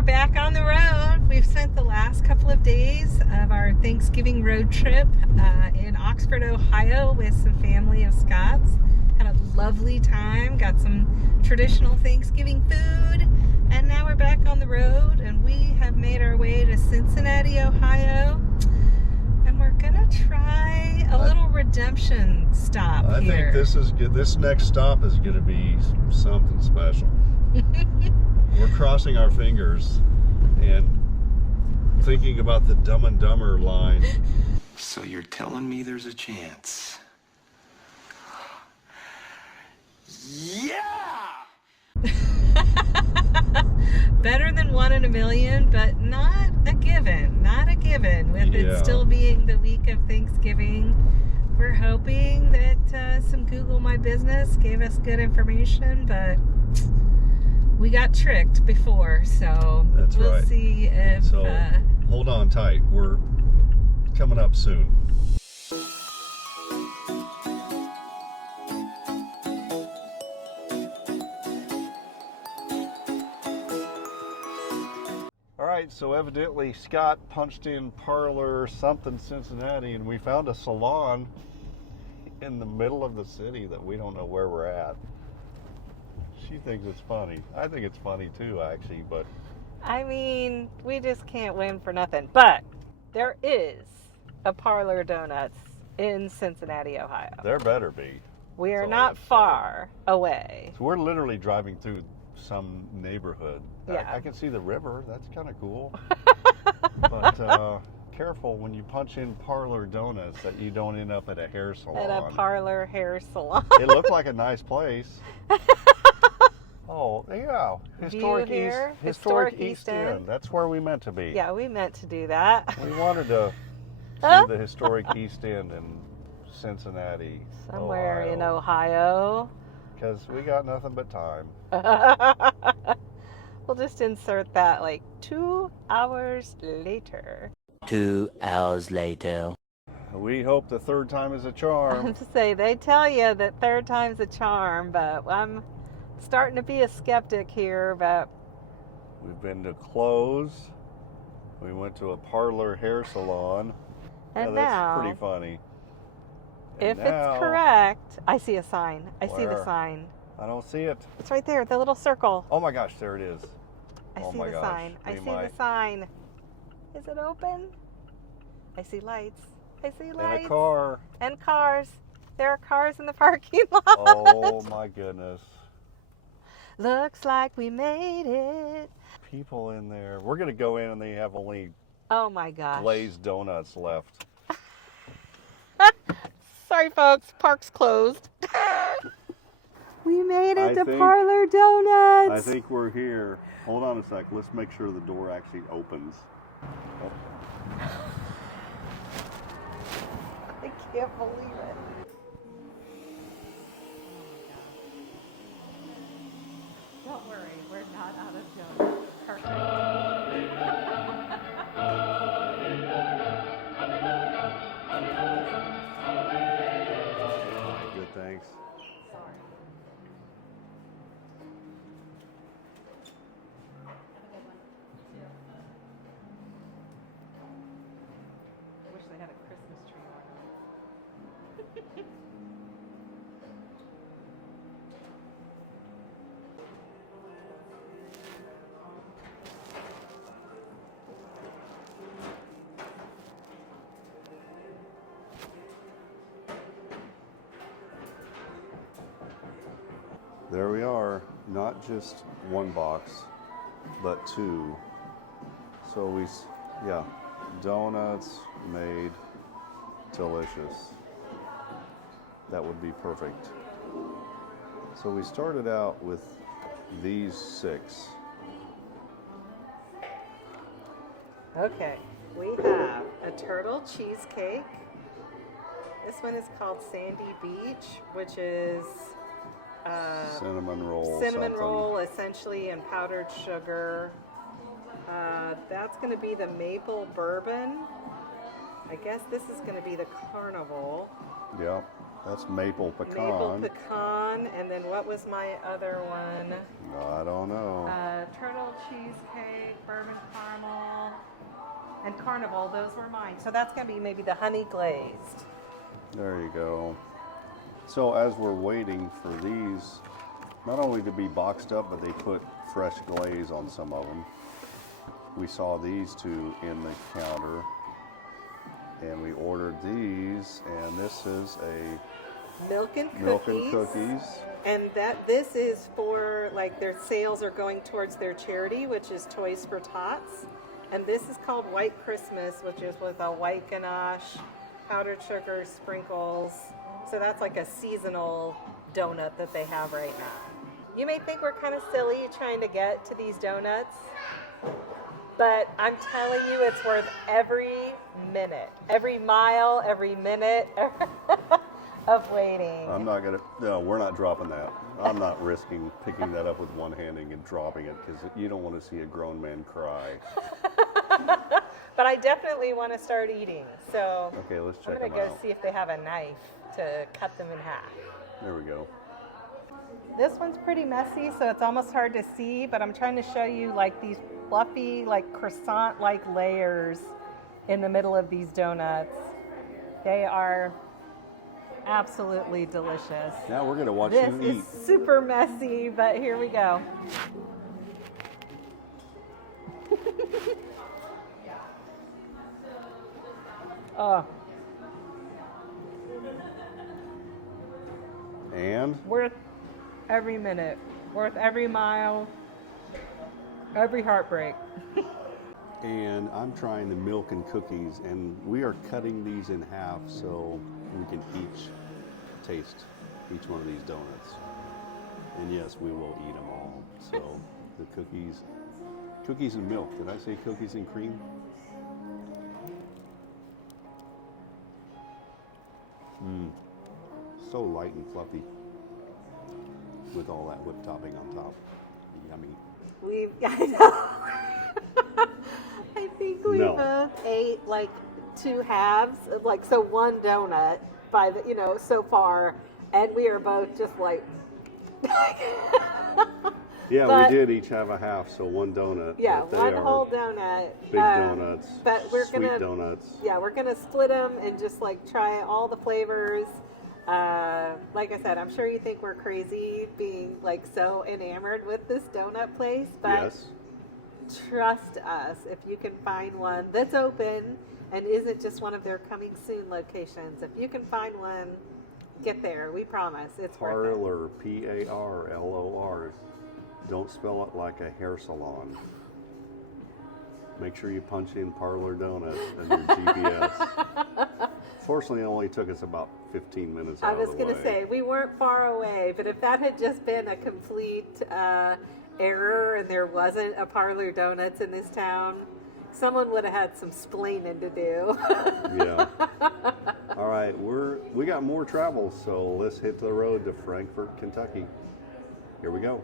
we're back on the road. We've spent the last couple of days of our Thanksgiving road trip in Oxford, Ohio with some family of Scots. Had a lovely time, got some traditional Thanksgiving food, and now we're back on the road and we have made our way to Cincinnati, Ohio. And we're gonna try a little redemption stop here. I think this is good. This next stop is gonna be something special. We're crossing our fingers and thinking about the Dumb and Dumber line. So you're telling me there's a chance? Yeah! Better than 1 in a million, but not a given. Not a given. With it still being the week of Thanksgiving, we're hoping that some Google My Business gave us good information, but we got tricked before, so we'll see if... So, hold on tight. We're coming up soon. Alright, so evidently Scott punched in Parlor something Cincinnati, and we found a salon in the middle of the city that we don't know where we're at. She thinks it's funny. I think it's funny too, actually, but... I mean, we just can't win for nothing. But there is a Parlor Doughnuts in Cincinnati, Ohio. There better be. We are not far away. So we're literally driving through some neighborhood. Yeah. I can see the river. That's kind of cool. But careful when you punch in Parlor Doughnuts that you don't end up at a hair salon. At a parlor hair salon. It looked like a nice place. Oh, yeah. Historic East End. That's where we meant to be. Yeah, we meant to do that. We wanted to see the historic East End in Cincinnati, somewhere in Ohio. Because we got nothing but time. We'll just insert that like 2 hours later. 2 hours later. We hope the third time is a charm. I have to say, they tell you that third time's a charm, but I'm starting to be a skeptic here. But we've been to Clothes. We went to a Parlor hair salon. And that's now, pretty funny. If it's correct, I see a sign. I see the sign. I don't see it. It's right there, the little circle. Oh my gosh, there it is. I see the sign. I see the sign. Is it open? I see lights. I see lights. And a car. And cars. There are cars in the parking lot. Oh my goodness. Looks like we made it. People in there. We're going to go in and they have only glazed donuts left. Sorry folks, park's closed. We made it to Parlor Doughnuts. I think we're here. Hold on a sec. Let's make sure the door actually opens. Oh. I can't believe it. Don't worry, we're not out of donuts. Perfect. Good, thanks. Sorry. I wish they had a Christmas tree on. There we are. Not just one box, but 2. So donuts made delicious. That would be perfect. So we started out with these 6. Okay, we have a turtle cheesecake. This one is called Sandy Beach, which is cinnamon roll essentially, and powdered sugar. That's going to be the maple bourbon. I guess this is going to be the carnival. Yep, that's maple pecan. Maple pecan, and then what was my other one? I don't know. Turtle cheesecake, bourbon caramel, and carnival. Those were mine. So that's going to be maybe the honey glazed. There you go. So as we're waiting for these, not only to be boxed up, but they put fresh glaze on some of them. We saw these two in the counter, and we ordered these, and this is a Milk and cookies. milk and cookies. And this is for, like, their sales are going towards their charity, which is Toys for Tots. And this is called White Christmas, which is with a white ganache, powdered sugar, sprinkles. So that's like a seasonal donut that they have right now. You may think we're kind of silly trying to get to these donuts, but I'm telling you, it's worth every minute, every mile, every minute of waiting. We're not dropping that. I'm not risking picking that up with one hand and dropping it, because you don't want to see a grown man cry. But I definitely want to start eating. So Okay, let's check I'm them going to go out. see if they have a knife to cut them in half. There we go. This one's pretty messy, so it's almost hard to see, but I'm trying to show you like these fluffy, like croissant-like layers in the middle of these donuts. They are absolutely delicious. Now we're going to watch This you is eat. super messy, but here we go. Oh, And worth every minute, worth every mile, every heartbreak. And I'm trying the milk and cookies, and we are cutting these in half so we can each taste each one of these donuts. And yes, we will eat them all. So the cookies and milk. Did I say cookies and cream? So light and fluffy with all that whipped topping on top. Yummy. I know. I think we No. both ate like two halves, like so one donut by the, so far, and we are both just like. Yeah, But- we did each have a half, so one donut. Yeah, but they one are whole donut. big donuts, But we're sweet gonna, donuts. yeah, we're gonna split them and just like try all the flavors. Like I said, I'm sure you think we're crazy being like so enamored with this donut place, but Yes. trust us, if you can find one that's open and isn't just one of their coming soon locations, if you can find one, get there. We promise it's worth it. Parlor, Parlor. Don't spell it like a hair salon. Make sure you punch in Parlor Doughnuts in your GPS. Fortunately, it only took us about 15 minutes I out was of the going to way. say, we weren't far away, but if that had just been a complete error and there wasn't a Parlor Doughnuts in this town, someone would have had some splaining to do. Yeah. All right, we got more travel, so let's hit the road to Frankfort, Kentucky. Here we go.